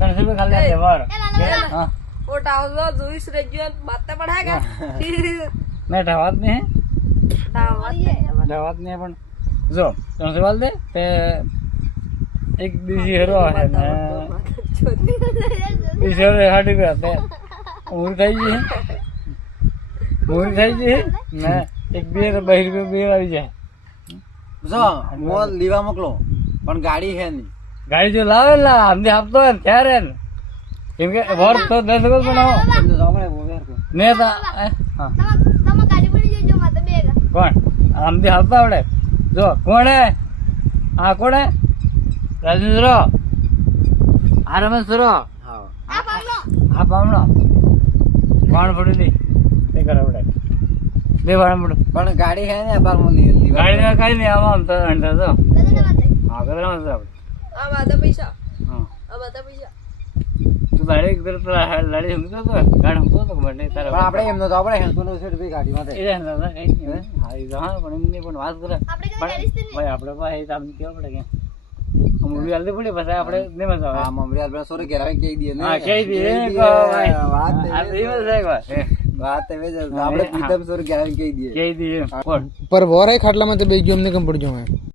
300 રૂપિયા ખાલી આપે વાર હા ઓટાઓ જો જોઈશ રેજો બાતે પડાયગા મેં ઢાવાત નહીં દાવત ઢાવાત નહીં પણ જો 300 વાલ દે તે એક બીજી હેરો હે ને બીજી હેરો હાડી ગયા તે મૂરી થઈ ગઈ ને એક બે 2 રૂપિયા બે આવી જાય જો મોલ લીવા મોકલો પણ ગાડી હે નહીં ગાડી જો લાવે ને અમને આપતો હોય ને ત્યારે ને કેમ કે વર તો 10 રૂપિયા બનાવો ને તા હા તમે ગાડી પડી જજો માતે બેગા કોણ અમને આપતા આવડે જો કોણ હે આ કોણ હે રાજેન્દ્ર આ રમેશ હા આ પામલો આ પામણો વાણ ફોડી દી એ કરાવડે બે વાણ ફોડ પણ ગાડી હે ને બાર મોલ લીવા ગાડી ના કઈ નહીં આમાં તો અંડા તો લગન માતે હા કદરા માં આપણે આ બાતે પૈસા હા આ બાતે પૈસા તું ડાયરેક્ટ ઇધર તો લડી હમતો તો ગાડી હમતો તો મને તારા પણ આપણે એમ નતો આપણે 190 રૂપિયા ગાડી માં એ ના ના કઈ નહીં હા એ હા પણ એમની પણ વાત કરે આપણે કઈ પણ ગાડી સ્તી ભાઈ આપણે પાસે આમ કેવું પડે કે મૂવી હાલતી પડી પછી આપણે નહીં મજા આવે હા મમરી આપણે સોરે ઘેરાવે કહી દઈએ ને હા કહી દઈએ વાત આ એ મજા આવે વાત એવે જ આપણે પ્રીતમ સોરે ઘેરાવે કહી દઈએ કહી દઈએ કોણ पर वो रहे खाटला में तो बेगी हमने कम पड़ जाओ